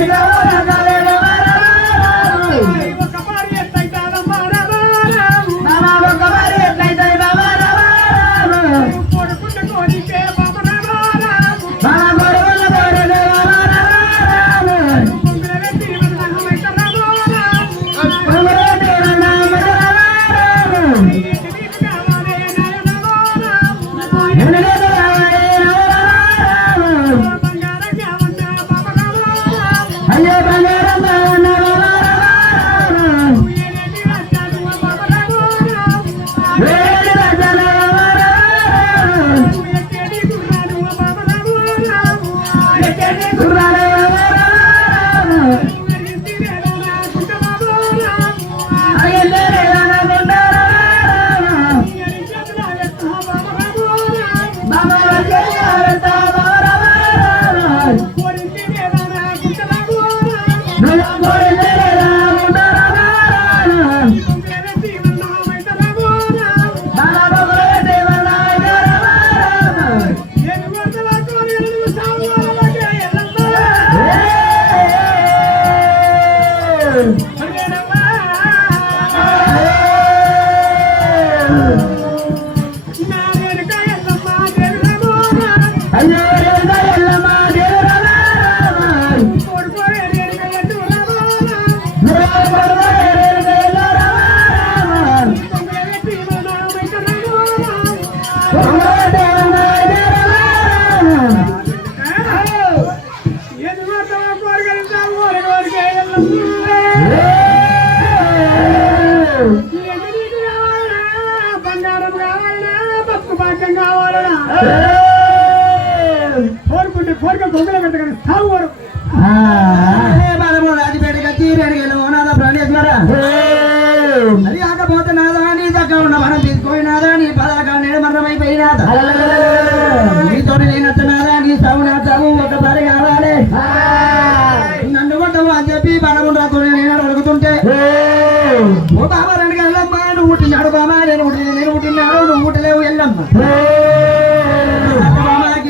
అయ్యో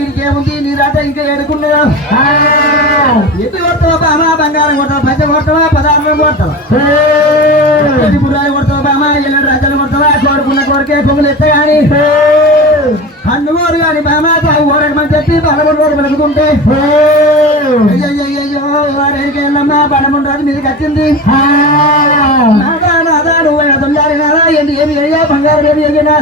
ఇంకేముంది నీ రాట ఇంకా ఎడుకున్నా ఎటు కొడతావా బామా? బంగారం కొడతావా? పంచ కొడతావా? పదార్థం కొడతావు? పురాలు కొడతావా బామా? ఇలాంటి రాజ్యాలు కొడతావా? కోరుకున్న కోరికే పొంగులు కానీ అన్నవారు కానీ బామా తాగు కోరకమని చెప్పి పదమూడు రోజులు ఏంటి ఏమి అయ్యా? బంగారం ఏమి అయ్యా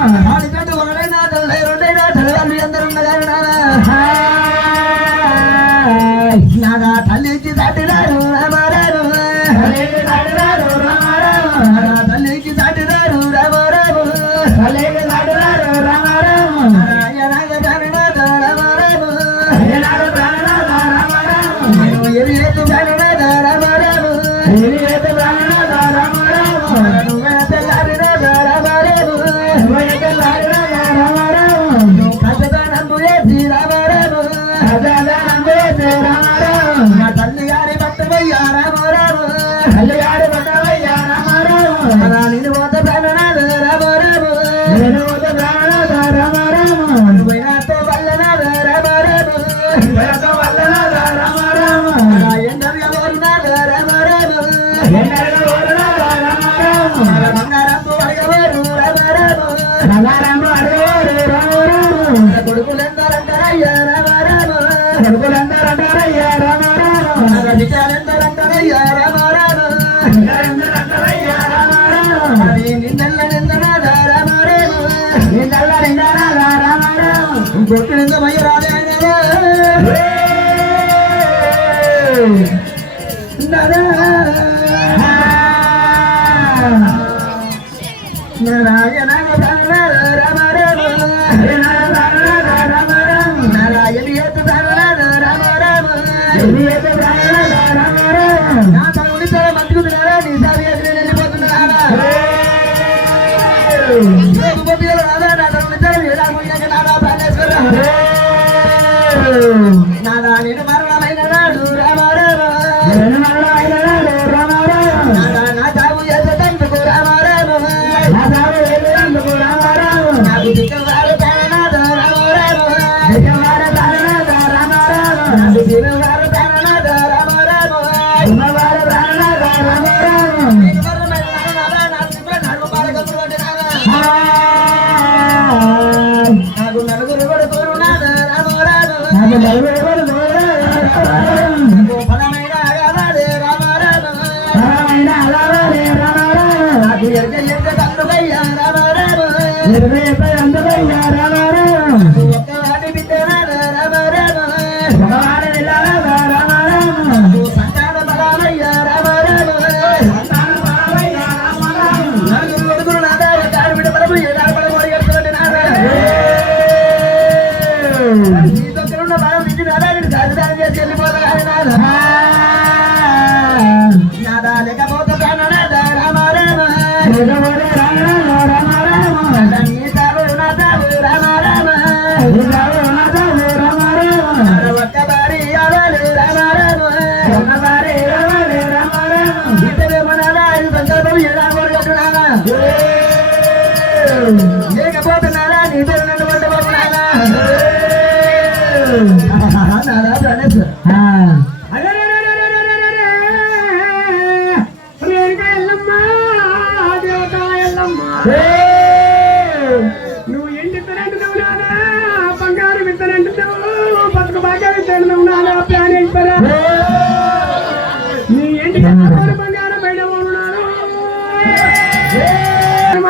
Ah. Thank you.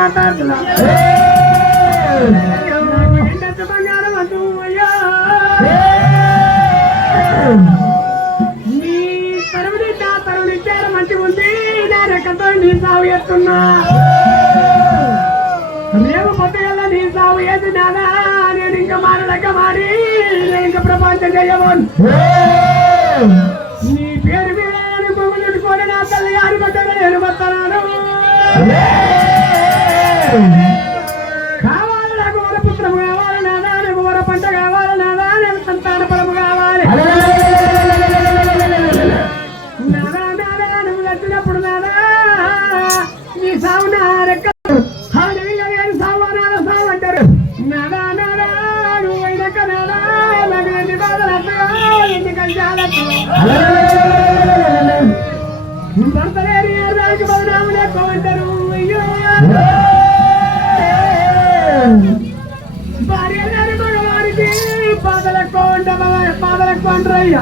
మాట్లాడుతున్నా. నీ సాగు ఎత్తున్నా రేపు పొద్దుగల నీ సాగు ఏది నానా నేను ఇంకా మారలక్క మారి నేను ఇంకా ప్రపంచం చేయబోను కావాలి అయ్యా.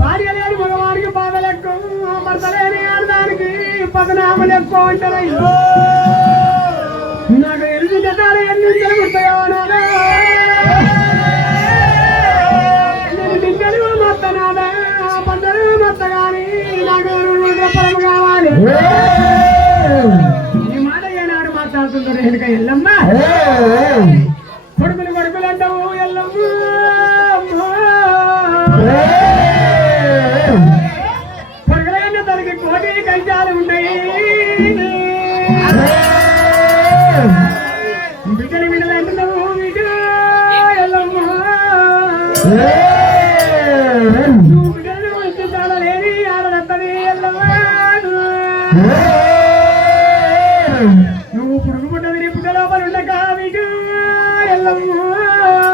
భార్య లేని మగవారికి బాధలు ఎక్కువ భర్త లేని ఆడదానికి పదనామలు ఎక్కువ ఉంటారు నాకు ఎరుగు జతాలు ఎన్ని జరుగుతాయో కావాలి. ఈ మాట ఏనాడు మాట్లాడుతుందో వెనుక ఎల్లమ్మ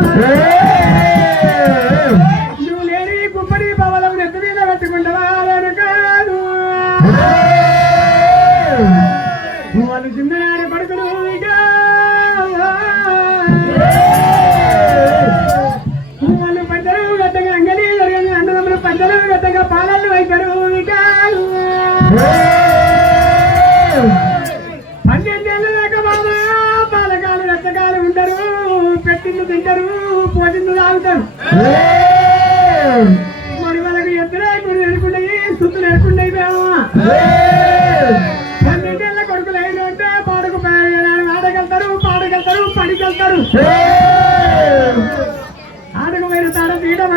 నువ్వు పాడగలుగుతారు పడికెళ్తారు ఆడకు పోయిన తాడ తీయడం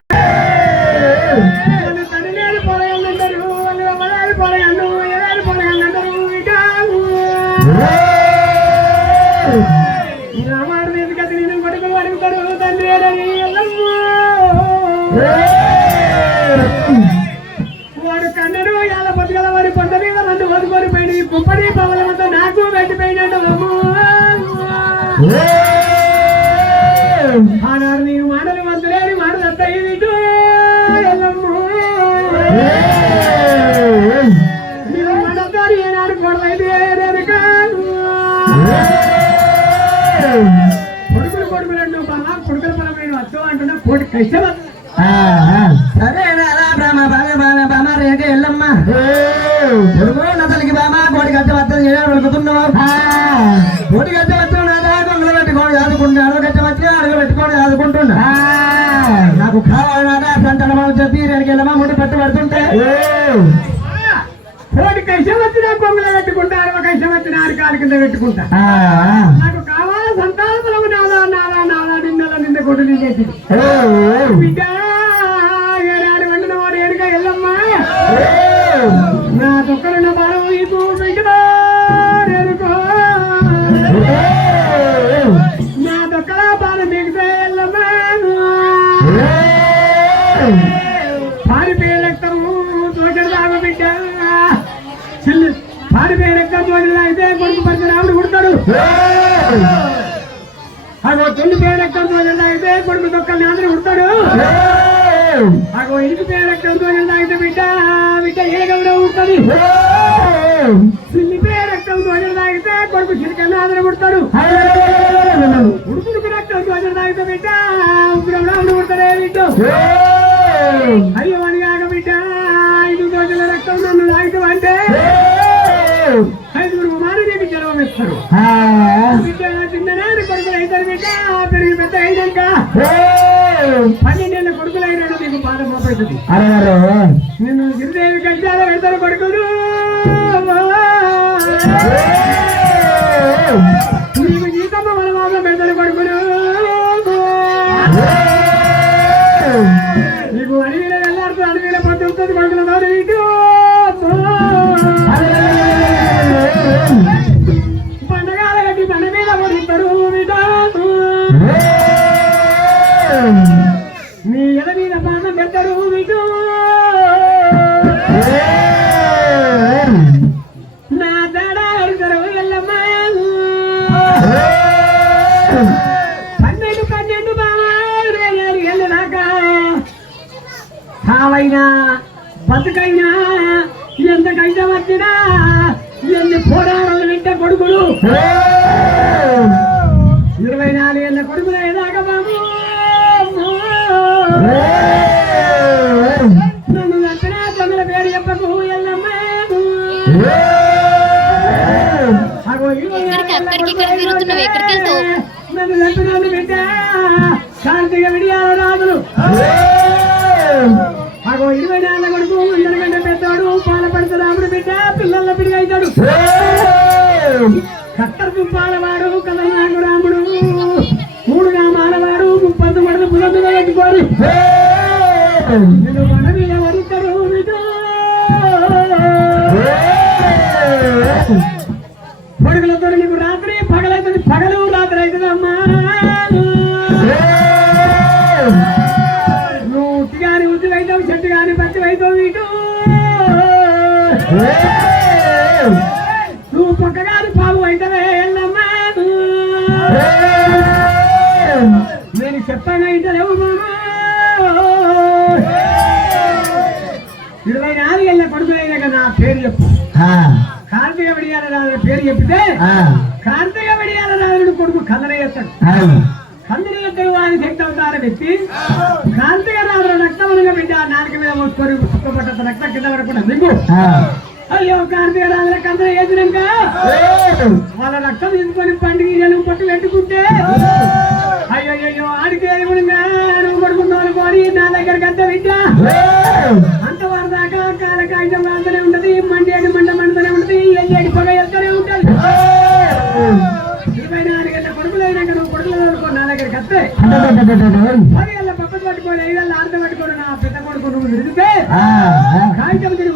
కొడుకులు కొడుకులు అంటూ బాగా కొడుకుల పొలమైన వచ్చు అంటున్నా కోటి కష్టం సరే అలా బ్రహ్మ బాగా బాగా బామ రేఖ ఎల్లమ్మ. కొడుకు నతలికి బామ వెళుకుతున్నావు కోడి కట్ట కింద పెట్టుకుంటా నాకు కావాల సంతానములకు నాదా నిన్నల వెంటనే ఎల్లమ్మా. నా బాధ పారిపోయే రక్తం తోటలు అయితే కొడుకు పరశురాముడు పుడతాడు. అగో తొలి పేరు అయితే కొడుకు దొక్కల్ని అందరూ పుడతాడు. అగో ఇరుకు పేరు రక్తం బిడ్డ బిడ్డ ఏ గౌరవ ఉంటుంది చిల్లి పేరు తాగితే కొడుకు చిలికల్ని అందరూ పుడతాడు. ఉడుకుడుకు రక్తం తాగితే బిడ్డ ఉగ్రవడం అయ్యో బిడ్డ ఐదు రోజుల రక్తం నన్ను తాగితే అంటే ఐదుగురు కుమారు నీకు జన్మం ఇస్తారు బిడ్డ చిన్ననాడు కొడుకులు అవుతారు బిడ్డ పెరిగి పెద్ద అయినాక. పన్నెండేళ్ళ కొడుకులు అయినాడు నీకు బాధ మోపడుతుంది నేను గిరిదేవి కష్టాలు పెడతారు కొడుకులు. నీకు జీతమ్మ మన మామ పెడతారు కొడుకులు. నీకు అడవిలో వెళ్ళారు అడవిలో పట్టుతుంది కొడుకుల ఇరవై నాలుగు ఏళ్ళ కొడుకులు అయ్యేదాకా బాబు నన్ను చంపిన తమిళ పేరు చెప్పకు బిడ్డ. కార్తీక విడియాల రాజులు. అగో ఇరవై నాలుగు కొడుకు ఎందుకంటే పెద్దవాడు పాల పడుతున్నాడు బిడ్డ పిల్లల పిడిగా అవుతాడు కత్తర్ దుంపాలవాడు కదలనాడు రాముడు. మూడుగా మాలవాడు ముప్పందు మడత పులందుగా పెట్టుకోరు. వరుతారు పడుగులతో నీకు రాత్రి పగలైతుంది పగలు రాత్రి అవుతుంది అమ్మా. నువ్వు ఉత్తి గాని ఉత్తి అవుతావు చెట్టు గాని పచ్చి అవుతావు ఇటు ఇరవై నాలుగేళ్ళ కదా నా పేరు చెప్పు. కార్తీక విడియాల రాజు పేరు చెప్తే కార్తీక విడియాల రాజుడు కొడుకు కన్నరయ్యేస్తాడు కన్నరయ్యేస్తాడు వారి శక్తి అవుతారని వ్యక్తి కార్తీక రాజుల రక్తములుగా బిడ్డ నాలుక మీద మోసుకొని రక్తం కింద పడకుండా మీకు అయ్యో కార్తీక రాజుల కందర వేసినాక వాళ్ళ రక్తం తీసుకొని పండుగ జనం పట్టు పెట్టుకుంటే అయ్యో అయ్యో ఆడికి ఎదుగుడుగా నువ్వు పడుకుంటావు అనుకోని నా దగ్గరికి అంత బిడ్డ అంతవరకు దాకా కాల కాగితం రాస్తూనే ఉంటది మండేడు మండ మండుతూనే ఉంటది ఎల్లేడి పొగ వెళ్తూనే ఉంటది. ఇరవై నాలుగు గంటల కొడుకులు అయినాక నువ్వు కొడుకులు అనుకో నా దగ్గరికి వస్తే పది గంటల పక్కన పట్టుకోని ఐదు గంటల ఆడత పట్టుకోని నా పెద్ద కొడుకు నువ్వు విరిగితే కాగితం తిరిగి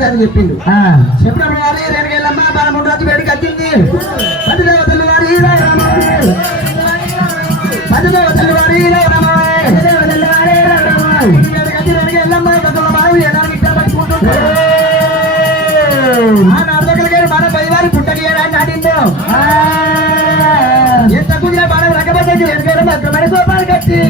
చెప్పిండు చెప్పినప్పుడు వారి రేణుకెళ్ళమ్మ పదమూడు రాజు పది దేవతలు వారి పది దేవతలు వారి మన ఏడాది నాటిందో ఎంత కుదిరే మనం రకబడ్డ వెనకాల భద్రమైన సోపాలు కట్టి